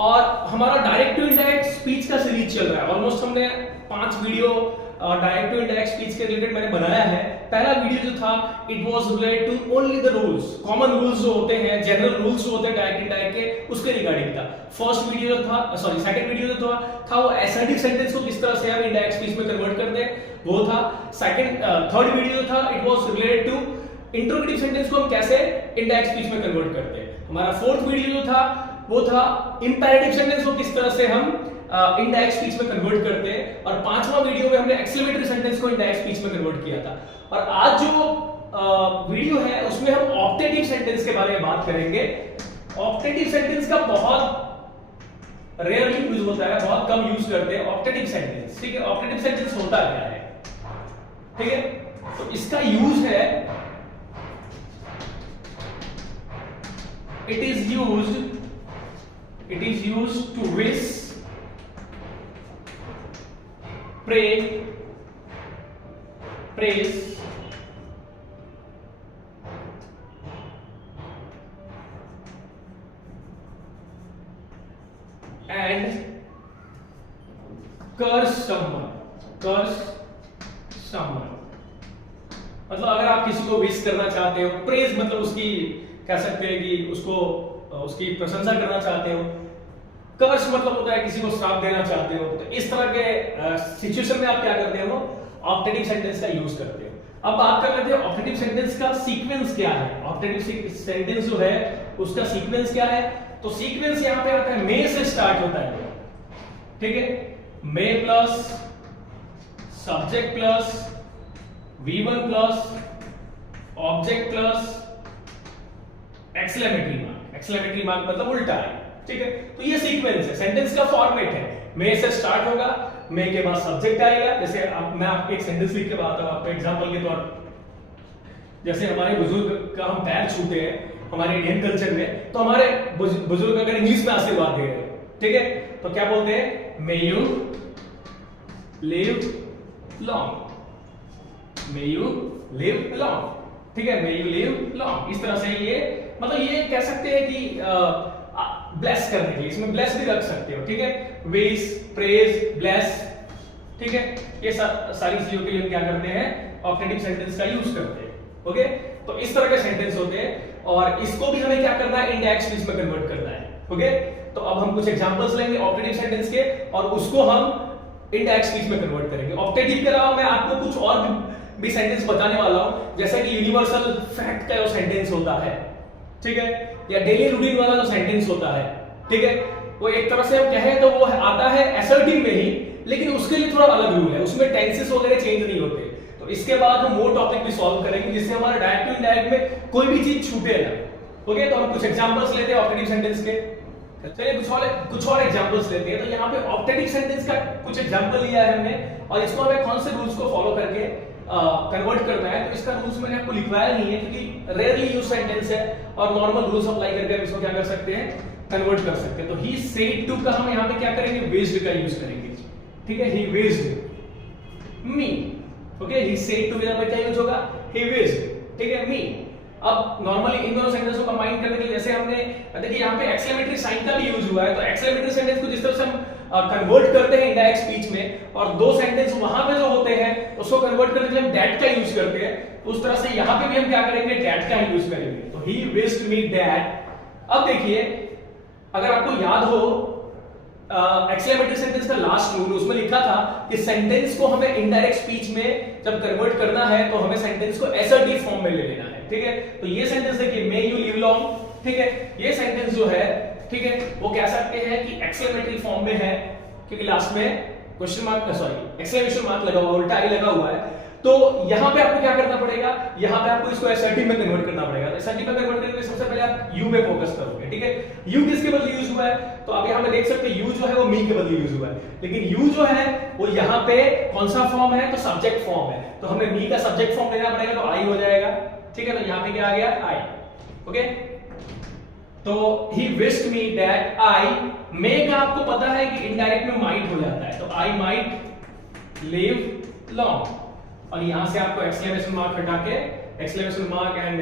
और हमारा direct to indirect speech का सीरीज चल रहा है। ऑलमोस्ट हमने 5 video direct to indirect speech के रिलेटेड मैंने बनाया है। पहला वीडियो जो था it was related to only the rules, common rules जो होते हैं, जनरल रूल्स जो होते हैं डायरेक्ट इनडायरेक्ट के, उसके रिगार्डिंग था। फर्स्ट वीडियो जो था सेकंड वीडियो जो था वो असर्टिव सेंटेंस को किस तरह से हम इनडायरेक्ट स्पीच में कन्वर्ट करते हैं वो था। थर्ड वीडियो जो था it was related to interrogative sentence को हम कैसे इनडायरेक्ट स्पीच में कन्वर्ट करते हैं। हमारा फोर्थ वीडियो जो था वो था इंपेरेटिव सेंटेंस को किस तरह से हम इनडायरेक्ट स्पीच में कन्वर्ट करते हैं। और पांचवा वीडियो में हमने एक्सक्लेमेटरी सेंटेंस को इनडायरेक्ट स्पीच में कन्वर्ट किया था। और आज जो वीडियो है उसमें हम ऑप्टेटिव सेंटेंस के बारे में बात करेंगे। ऑप्टेटिव सेंटेंस का बहुत रेयरली यूज होता है, बहुत कम यूज करते हैं ऑप्टेटिव सेंटेंस। ठीक है, ऑप्टेटिव सेंटेंस होता क्या है? ठीक है, तो इसका यूज है, it is used to wish, pray, praise, and curse someone. मतलब अगर आप किसी को विश करना चाहते हो, प्रेज मतलब उसकी कह सकते हैं कि उसकी प्रशंसा करना चाहते हो, कर्स मतलब होता है किसी को श्राप देना चाहते हो। तो इस तरह के सिचुएशन में आप क्या करते हो? ऑप्टेटिव सेंटेंस का यूज करते हो। अब बात कर लेते हैं ऑप्टेटिव सेंटेंस का सीक्वेंस क्या है। ऑप्टेटिव सेंटेंस जो है उसका सीक्वेंस क्या है? तो सीक्वेंस यहां पे आता है मे से स्टार्ट होता है। ठीक है, may plus subject plus V1 plus object plus exclamatory mark मतलब उल्टा है। ठीक है, तो ये सीक्वेंस है, सेंटेंस का फॉर्मेट है। मे से स्टार्ट होगा, मे के बाद सब्जेक्ट आएगा। जैसे मैं आपको एक सेंटेंस लिख के बताता हूं आपको एग्जांपल के तौर पर। जैसे हमारे बुजुर्ग का हम पैर छूते हैं हमारे इंडियन कल्चर में, तो हमारे बुजुर्ग अगर इंग्लिश में आशीर्वाद दे रहे हैं, ठीक है, तो क्या बोलते हैं? May you live long, may you live long. ठीक है, मे यू लिव लॉन्ग। इस तरह से ये मतलब ये कह सकते हैं कि ब्लेस करने के लिए, इसमें ब्लेस भी रख सकते हो। ठीक है, विश, प्रेज, ब्लेस। ठीक है, ये सारी चीजों के लिए हम क्या करते हैं? ऑप्टेटिव सेंटेंस का यूज करते हैं। ओके, तो इस तरह के सेंटेंस होते हैं और इसको भी हमें क्या करना है? इनडायरेक्ट स्पीच में कन्वर्ट करना है। ओके, तो अब हम कुछ एग्जांपल्स लेंगे ऑप्टेटिव सेंटेंस के और उसको हम इनडायरेक्ट स्पीच में कन्वर्ट करेंगे। ऑप्टेटिव के अलावा मैं आपको कुछ और भी सेंटेंस बताने वाला हूं, जैसा कि यूनिवर्सल फैक्ट का जो सेंटेंस होता है, ठीक है, या डेली रूटीन वाला जो सेंटेंस होता है, ठीक है, वो एक तरह से हम कहें तो वो आता है असर्टिव में ही, लेकिन उसके लिए थोड़ा अलग रूल है, उसमें टेंसेस वगैरह चेंज नहीं होते। तो इसके बाद हम वो टॉपिक भी सॉल्व करेंगे जिससे हमारा डायरेक्ट टू इनडायरेक्ट में कोई भी चीज छूटे ना। ओके, तो हम कुछ एग्जांपल्स लेते हैं ऑप्टेटिव सेंटेंस के। चलिए कुछ और एग्जांपल्स लेते हैं। तो यहाँ पे ऑप्टेटिव सेंटेंस का कुछ एग्जांपल लिया है हमने और इसको हमें कौन से रूल्स को फॉलो करके कन्वर्ट करना है। तो इसका रूल्स मैंने आपको लिखवाया नहीं है क्योंकि रेयरली यूज सेंटेंस है और नॉर्मल रूल्स अप्लाई करके हम इसको क्या कर सकते हैं? कन्वर्ट कर सकते हैं। तो ही सेड टू का हम यहाँ पे क्या करेंगे? विज्ड का यूज करेंगे। ठीक है, ही विज्ड मी। ओके, ही सेड टू में क्या यूज होगा? ही विज्ड। ठीक है, मी। अब नॉर्मली इन दोनों सेंटेंस को कंबाइन करने के लिए जैसे हमने देखिए यहाँ पे एक्सक्लेमेटरी साइन का भी यूज हुआ है। तो एक्सक्लेमेटरी सेंटेंस को जिस तरह से हम कन्वर्ट करते हैं इनडायरेक्ट स्पीच में और दो सेंटेंस वहां पे जो होते हैं उसको कन्वर्ट करने के लिए हम दैट का यूज करते हैं, उस तरह से यहाँ पे भी हम क्या करेंगे? दैट का यूज करेंगे। तो ही विश्ड मी दैट। अब देखिए, अगर आपको याद हो एक्सक्लेमेटरी सेंटेंस का लास्ट रूल, उसमें लिखा था कि सेंटेंस को हमें इनडायरेक्ट स्पीच में जब कन्वर्ट करना है तो हमें सेंटेंस को असर्टिव फॉर्म में ले लेना है। ठीक है, तो ये सेंटेंस देखिए, मे यू लिव लॉन्ग। ठीक है, ये सेंटेंस जो है, ठीक है, वो कह सकते हैं कि एक्सक्लेमेटरी फॉर्म में है क्योंकि लास्ट में क्वेश्चन मार्क एक्सक्लेमेशन मार्क लगा हुआ, उल्टा आई लगा हुआ है। तो यहां पे आपको क्या करना पड़ेगा? यहां पे आपको इसको असर्टिव में कन्वर्ट करना पड़ेगा। तो असर्टिव में कन्वर्ट करने के लिए सबसे पहले आप यू पे फोकस करोगे। ठीक है, यू किसके बदले यूज हुआ है? तो आप यहां पे देख सकते हैं यू जो है वो मी के बदले यूज हुआ है, लेकिन यू जो है वो यहां पे कौन सा फॉर्म है? तो सब्जेक्ट फॉर्म है। तो हमें मी का सब्जेक्ट फॉर्म लेना पड़ेगा, तो आई हो जाएगा। ठीक है, तो यहां पे क्या आ गया? आई। ओके, तो ही विश्ड मी दैट आई, मे का आपको पता है कि इनडायरेक्ट में माइट हो जाता है, तो आई माइट लिव लॉन्ग। और यहां से आपको एक्सक्लेमेशन मार्क हटा के, exclamation mark and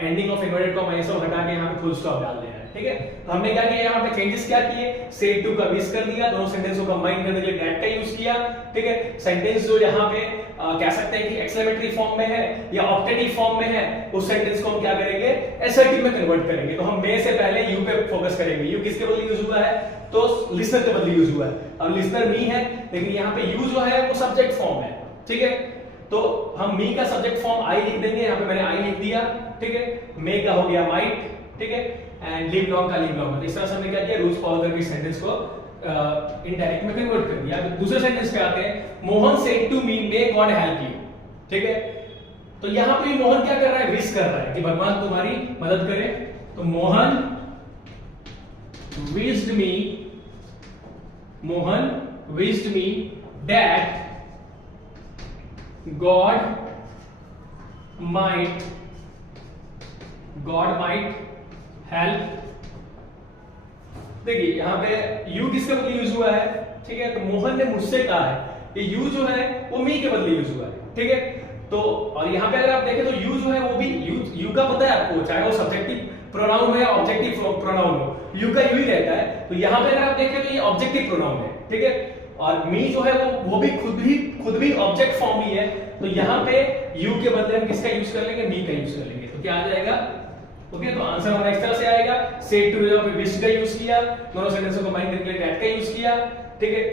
ending of inverted comma ये सब हटा के यहां पे फुल स्टॉप डाल देना है। ठीक है। तो हमने क्या किया, यहाँ पे चेंजेस क्या किए, सेड टू का विश कर दिया, दोनों सेंटेंस को कंबाइन करने के लिए दैट का यूज किया, ठीक है। सेंटेंस जो यहाँ पे कह सकते हैं कि एक्सक्लेमेटरी फॉर्म में है या ऑप्टेटिव फॉर्म में है, उस सेंटेंस को हम क्या करेंगे, असर्टिव में कन्वर्ट करेंगे। तो हम मे से पहले यू पे फोकस करेंगे। यू किसके बदले यूज हुआ है, तो लिसनर के बदले यूज हुआ है। अब लिसनर मी है, लेकिन यहाँ पे यू जो है वो सब्जेक्ट फॉर्म है, ठीक है। तो हम मी का सब्जेक्ट फॉर्म आई लिख देंगे, यहाँ पे मैंने आई लिख दिया, ठीक है। मे का हो गया माइट, ठीक है, एंड लिव लॉन्ग का लिव लॉन्ग। इस तरह से हमने क्या किया, रूल्स फॉलो करके सेंटेंस को इनडायरेक्ट में कन्वर्ट कर दिया। दूसरे सेंटेंस पे आते हैं, Mohan said to me may God help you, ठीक है। तो यहाँ पे मोहन क्या कर रहा है, विश कर रहा है कि भगवान तुम्हारी मदद करे। तो Mohan wished me, Mohan wished me that God might help। देखिए यहाँ पे you किसके बदले यूज हुआ है, ठीक है। तो मोहन ने मुझसे कहा है, ये you जो है वो me के बदले यूज हुआ है, ठीक है। तो और यहाँ पे अगर आप देखें तो you जो है वो भी you का पता है आपको, चाहे वो सब्जेक्टिव प्रोनाउन हो या ऑब्जेक्टिव प्रोनाउन हो, you का you ही रहता है। तो यहाँ पे अगर आप देखें तो ये ऑब्जेक्टिव प्रोनाउन है, ठीक है। और मी जो है वो भी खुद भी ऑब्जेक्ट फॉर्म ही है। तो यहाँ पे यू के बदले हम किसका यूज कर लेंगे, मी का यूज कर लेंगे। तो क्या आ जाएगा, ओके। तो आंसर हमारा इस तरह से आएगा, सेड टू पे विश का यूज किया, दोनों सेंटेंस को कंबाइन करके दैट का यूज किया, ठीक है।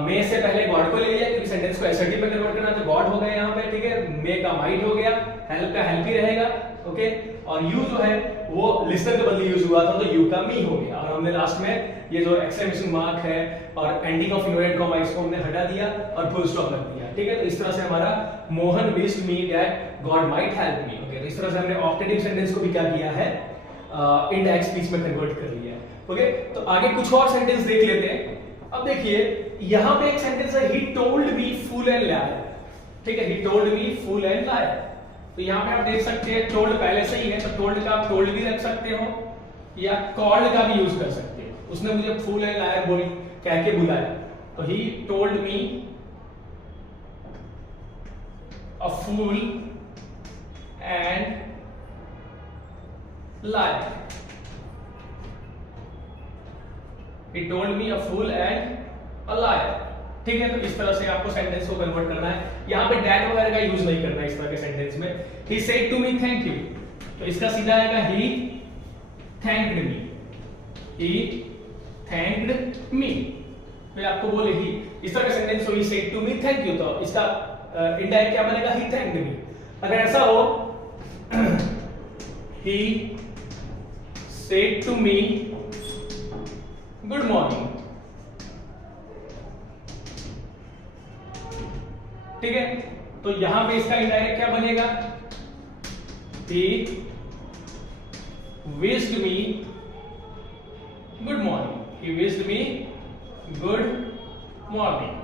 मे से पहले गॉड को ले लिया क्योंकि सेंटेंस को एसर्टिव में कन्वर्ट करना, तो गॉड हो गया यहाँ पे, ठीक है। मे का माइट हो गया, हेल्प का हेल्प ही रहेगा, ओके। और यू जो है वो लिस्टर के बदले यूज हुआ था, तो यू का मी हो गया। और हमने लास्ट में ये जो एक्सक्लेमेशन मार्क है और एंडिंग ऑफ इन्वर्टेड कॉमा इसको हमने हटा दिया और फुल स्टॉप रख दिया, ठीक है। तो इस तरह से हमारा Mohan wished me that God might help me, okay. तो इस तरह से हमने ऑप्टेटिव सेंटेंस को भी क्या किया है, इनडायरेक्ट स्पीच में कन्वर्ट कर लिया है, ओके। तो आगे कुछ और सेंटेंस देख लेते हैं। अब देखिए यहाँ पे एक सेंटेंस है, he told me fool and liar, ठीक है। He told me fool and liar. तो यहाँ पे आप देख सकते हैं टोल्ड पहले से ही है, तो टोल्ड का आप टोल्ड भी रख सकते हो या कॉल्ड का भी यूज कर सकते हो। उसने मुझे फूल एंड लायर बोली कह के बुलाया, तो he told me a fool and liar, he told me a fool and a liar, ठीक है। तो इस तरह से आपको सेंटेंस को कन्वर्ट करना है। यहाँ पे डैट वगैरह का यूज नहीं करना है इस तरह के सेंटेंस में। he said to me thank you, तो इसका सीधा आएगा he thanked me, he thanked me। तो आपको बोले ही इस तरह का सेंटेंस हो, he said to me thank you, तो इसका इनडायरेक्ट क्या बनेगा, he thanked me। अगर ऐसा हो he said to me good morning, ठीक है। तो यहां पे इसका इनडायरेक्ट क्या बनेगा, he wished me good morning, he wished me good morning.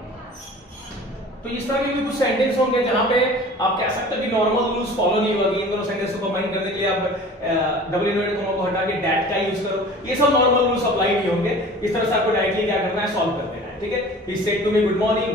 तो इस तरह के भी कुछ सेंटेंस होंगे जहां पे आप कह सकते हो कि नॉर्मल रूल्स फॉलो नहीं होगा, इन दोनों सेंटेंस को कंबाइन करने के लिए आप डबल इन्वर्टेड कॉमा को हटा के दैट का यूज करो, ये सब नॉर्मल रूल्स अप्लाई नहीं होंगे। इस तरह से आपको डायरेक्टली क्या करना है, सॉल्व कर देना है, ठीक है। He said to me good morning,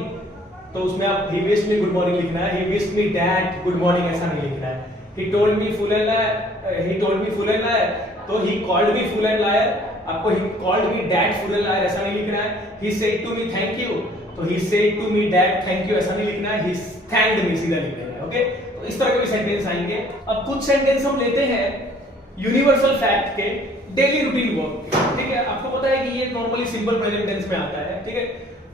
तो उसमें आप he wished me good morning लिखना है, he wished me that good morning ऐसा नहीं लिखना है। He told me fool and liar, he told me fool and liar, तो he called me fool and liar, आपको he called me that fool and liar ऐसा नहीं लिखना है। He said to me thank you, तो he said to me that thank you ऐसा नहीं लिखना है, he thanked me सीधा लिखना है, ओके। तो इस तरह के भी सेंटेंस आएंगे। अब कुछ सेंटेंस हम लेते हैं यूनिवर्सल फैक्ट के, डेली रूटीन वर्क के, ठीक है। आपको पता है कि ये नॉर्मली सिंपल प्रेजेंट टेंस में आता है, ठीक है।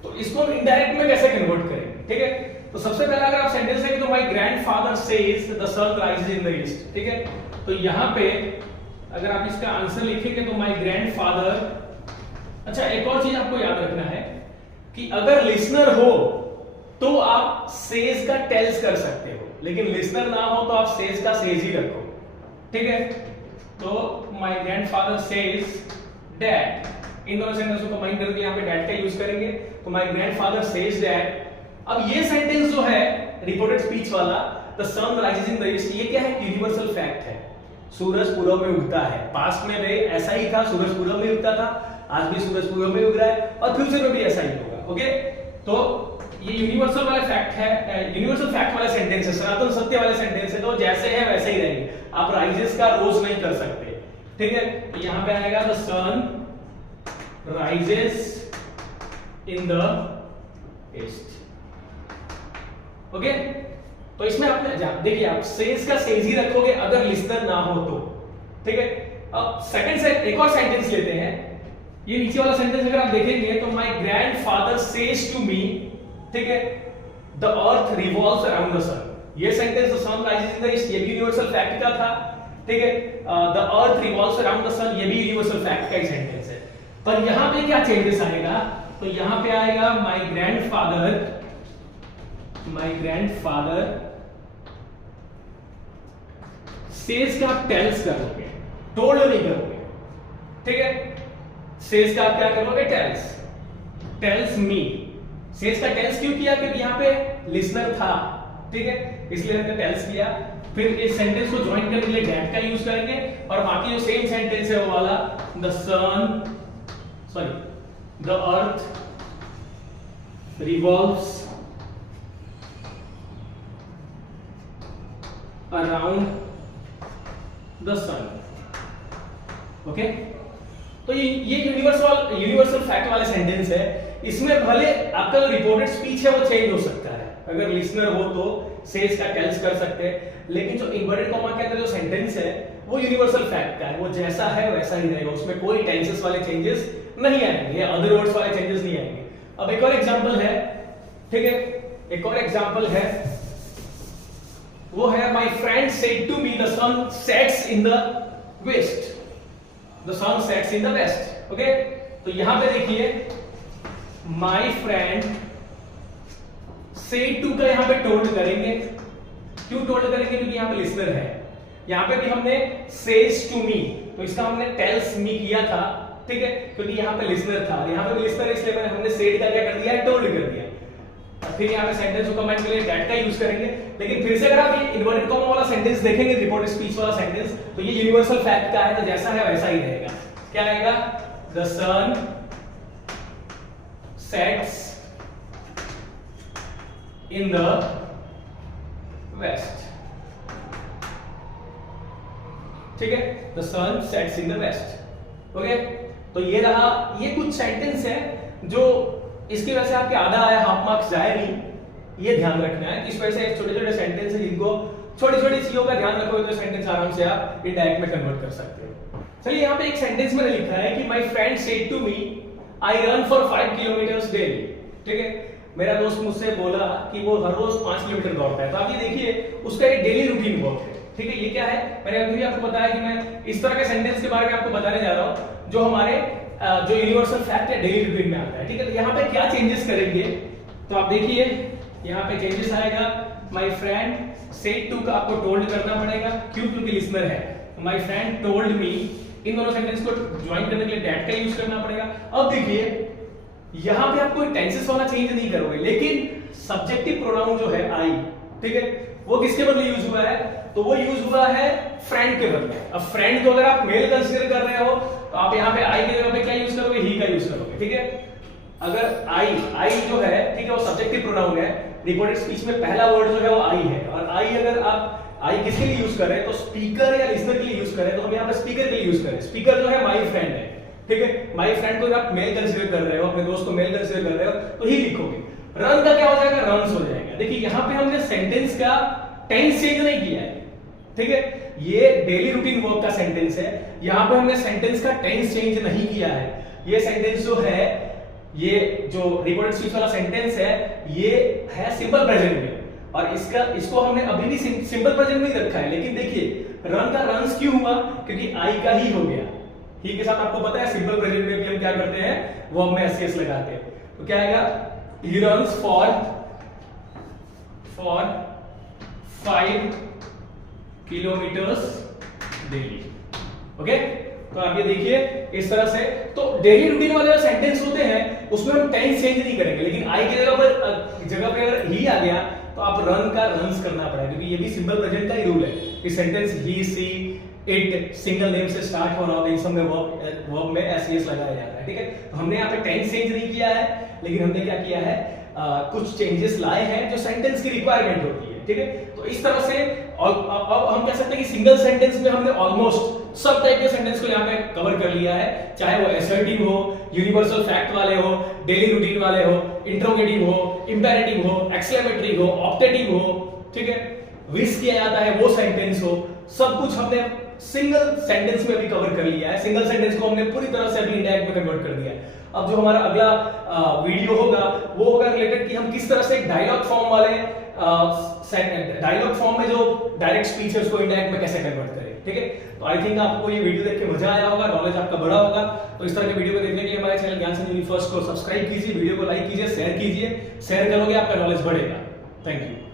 तो इसको हम इनडायरेक्ट में कैसे कन्वर्ट करेंगे, ठीक है। तो सबसे पहले अगर आप सेंटेंस देखें तो my grandfather says the sun rises in the east, ठीक है। तो यहाँ पे अगर आप इसका आंसर लिखेंगे तो माय ग्रैंडफादर, अच्छा एक और चीज आपको याद रखना है कि अगर लिसनर हो तो आप सेज का टेल्स कर सकते हो, लेकिन लिसनर ना हो तो आप सेज का सेज ही रखो, ठीक है। तो माय ग्रैंडफादर सेज डैड, इन दोनों सेंटेंस को कंबाइन करके यहाँ पे डैड का यूज करेंगे, तो माय ग्रैंडफादर सेज डैड। अब ये सेंटेंस जो है रिपोर्टेड स्पीच वाला, the sun rises in the east, ये क्या है, यूनिवर्सल फैक्ट है। सूरज पूर्व में उगता है, पास्ट में भी ऐसा ही था, सूरज पूर्व में उगता था, आज भी सूरज पूर्व में उग रहा है और फ्यूचर में भी ऐसा ही होगा, ओके। तो ये यूनिवर्सल वाला फैक्ट है, यूनिवर्सल फैक्ट वाला सेंटेंस है, सनातन सत्य वाले सेंटेंस है, तो जैसे है वैसे ही रहेंगे। आप राइजेस का रोज नहीं कर सकते, ठीक है, तो यहां पे आएगा the sun rises in the east. Okay, तो इसमें आपने देखिए, आप सेज का सेज ही रखोगे अगर लिस्नर ना हो तो, ठीक है। अब सेकंड से एक और सेंटेंस लेते हैं। ये नीचे वाला सेंटेंस अगर आप देखेंगे तो my grandfather says to me, ठीक है, the earth revolves around the sun. ये sentence the sun rises in the east ये भी यूनिवर्सल फैक्ट का था, ठीक है। The earth revolves around the sun ये भी यूनिवर्सल फैक्ट का ही सेंटेंस है। पर यहां पे क्या चेंजेस आएगा, तो यहां पे आएगा माय ग्रैंडफादर सेज का आप टेल्स करोगे, टोल्ड नहीं करोगे, ठीक है। सेज का आप क्या करोगे, टेल्स मी। सेज का टेल्स क्यों किया, क्योंकि यहां पे लिसनर था, ठीक है, इसलिए हमने टेल्स किया। फिर इस सेंटेंस को ज्वाइन करने के लिए दैट का यूज करेंगे, और बाकी जो सेम सेंटेंस है वो वाला the earth revolves around the sun. Okay, तो ये यूनिवर्सल फैक्ट वाले सेंटेंस है। इसमें भले आपका जो रिपोर्टेड स्पीच है वो चेंज हो सकता है, अगर लिसनर हो तो सेज का टेल्स कर सकते हैं, लेकिन जो इन्वर्टेड कॉमा के अंदर जो सेंटेंस है वो यूनिवर्सल फैक्ट का है, वो जैसा है वैसा ही रहेगा, उसमें कोई टेंसेस वाले चेंजेस नहीं आएंगे, अदर वर्ड्स वाले चेंजेस नहीं आएंगे। अब एक और एग्जांपल है, ठीक है, एक और एग्जांपल है, वो है my friend said to me the sun sets in the west, the sun sets in the west. Okay, तो यहां पे देखिए माय फ्रेंड सेड टू का यहां पे टोल्ड करेंगे। क्यों टोल्ड करेंगे, क्योंकि यहां पे लिसनर है। यहां पे भी हमने सेज टू मी, तो इसका हमने टेल्स मी किया था, ठीक है, क्योंकि यहां पे लिसनर था, यहां पे भी लिसनर है, इसलिए हमने सेड का क्या कर दिया है, टोल्ड कर दिया। फिर यहां पे सेंटेंस को कमेंट के लिए दैट का यूज करेंगे। लेकिन फिर से अगर आप ये इन्वर्टेड कॉमा वाला सेंटेंस देखेंगे, रिपोर्टेड स्पीच वाला सेंटेंस, तो ये यूनिवर्सल फैक्ट का है, तो जैसा है वैसा ही रहेगा। क्या आएगा, the sun sets in the west, ठीक है, the sun sets in the west. Okay, तो ये रहा, ये कुछ सेंटेंस है जो इसकी वजह से आपके आधा आया हाफ मार्क्स जाए नहीं, ये ध्यान रखना है। इस वजह से छोटे छोटे सेंटेंस है जिनको छोटी छोटी चीजों का ध्यान रखोगे तो सेंटेंस आराम से आप इनडायरेक्ट में कन्वर्ट कर सकते हो। चलिए, यहाँ पे एक सेंटेंस मैंने लिखा है कि my friend said to me I run for 5 kilometres daily, ठीक है, मेरा दोस्त मुझसे बोला कि वो हर रोज 5 किलोमीटर दौड़ता है। तो आप ये देखिए, उसका एक डेली रूटीन वर्क है, ठीक है। ये क्या है, मैंने अभी आपको बताया कि मैं इस तरह के सेंटेंस के बारे में आपको बताने जा रहा हूं जो हमारे जो यूनिवर्सल फैक्ट है डेली रूटीन में आता है, ठीक है। तो यहाँ पे क्या चेंजेस करेंगे, तो आप देखिए यहाँ पे चेंजेस आएगा, माय फ्रेंड सेड टू का आपको टोल्ड करना पड़ेगा, क्यों, क्योंकि लिसनर है। माय फ्रेंड टोल्ड मी, इन दोनों सेंटेंस को ज्वाइन करने के लिए दैट का यूज करना पड़ेगा। अब देखिए, यहां पे आप कोई टेंसेस वाला चेंज नहीं करोगे, लेकिन सब्जेक्टिव प्रोनाउन जो है आई, ठीक है, वो किसके बदले यूज हुआ है, तो वो यूज हुआ है फ्रेंड के बदले। अब फ्रेंड को अगर आप मेल कंसीडर कर रहे हो तो आप यहाँ पे आई के जगह पे क्या यूज करोगे, ही का यूज करोगे, ठीक है। अगर आई जो है, ठीक है, वो सब्जेक्टिव प्रोनाउन है, रिपोर्टेड स्पीच में पहला वर्ड जो है वो आई है, और आई अगर आप आई किसके लिए यूज कर रहे हैं, तो स्पीकर या लिसनर के लिए यूज कर रहे हैं, तो हम यहाँ पे स्पीकर के लिए यूज करें। स्पीकर जो है माय फ्रेंड है, ठीक है, माय फ्रेंड को आप मेल कंसीडर कर रहे हो, अपने दोस्त को मेल कंसीडर कर रहे हो, तो ही लिखोगे। रन का क्या हो जाएगा, रन्स हो जाएगा। देखिए यहाँ पे हमने सेंटेंस का टेंस चेंज नहीं किया है, ठीक है, ये डेली रूटीन वर्क का सेंटेंस है, यहां पे हमने सेंटेंस का टेंस चेंज नहीं किया है। ये सेंटेंस जो है, ये जो रिपोर्टेड स्पीच वाला सेंटेंस है, ये है सिंपल प्रेजेंट में, और इसको हमने अभी भी सिंपल प्रेजेंट में ही रखा है। लेकिन देखिए, रन का रन्स क्यों हुआ, क्योंकि आई का ही हो गया। ही के साथ आपको पता है सिंपल प्रेजेंट में भी हम क्या करते हैं, वर्ब में एसएस लगाते हैं। तो क्या आएगा, he runs for 5 kilometres daily. Okay, तो आप ये देखिए इस तरह से, तो डेली रूटीन वाले जो सेंटेंस होते हैं उसमें हम टेंस चेंज नहीं करेंगे, लेकिन आई की जगह पे अगर ही आ गया तो आप रन का रन्स करना पड़ेगा, क्योंकि ये भी सिंपल प्रेजेंट का ही रूल है। इस sentence he, she, it single name से स्टार्ट हो रहा होता है, इन सब में वर्ब में एसएस लगाया जाता है, ठीक है। तो हमने यहाँ पे टेंस चेंज नहीं किया है, लेकिन हमने क्या किया है, कुछ चेंजेस लाए हैं जो सेंटेंस की रिक्वायरमेंट होती है। ठीक है। तो इस तरह से अब हम कह सकते हैं कि सिंगल सेंटेंस में हमने ऑलमोस्ट सब टाइप के सेंटेंस को यहाँ पे कवर कर लिया है, चाहे वो असर्टिव हो, यूनिवर्सल फैक्ट वाले हो, डेली रूटीन वाले हो, इंट्रोगेटिव हो, इंपेरेटिव हो, एक्सक्लेमेटरी हो, ऑप्टेटिव हो, ठीक है, विश किया जाता है वो सेंटेंस हो, सब कुछ हमने सिंगल सेंटेंस में अभी कवर कर लिया है। सिंगल सेंटेंस को हमने पूरी तरह से अभी इंडायरेक्ट में कन्वर्ट कर दिया है। अब जो हमारा अगला वीडियो होगा वो होगा रिलेटेड कि हम किस तरह से डायलॉग फॉर्म वाले डायलॉग फॉर्म में जो डायरेक्ट स्पीच है उसको इंडायरेक्ट में कैसे कन्वर्ट करें, ठीक है। तो आई थिंक आपको ये वीडियो देख के मजा आया होगा, नॉलेज आपका बढ़ा होगा। तो इस तरह के वीडियो को देखने के लिए हमारे चैनल ज्ञान संजीवनी फर्स्ट को सब्सक्राइब कीजिए, वीडियो को लाइक कीजिए, शेयर करोगे आपका नॉलेज बढ़ेगा। Thank you.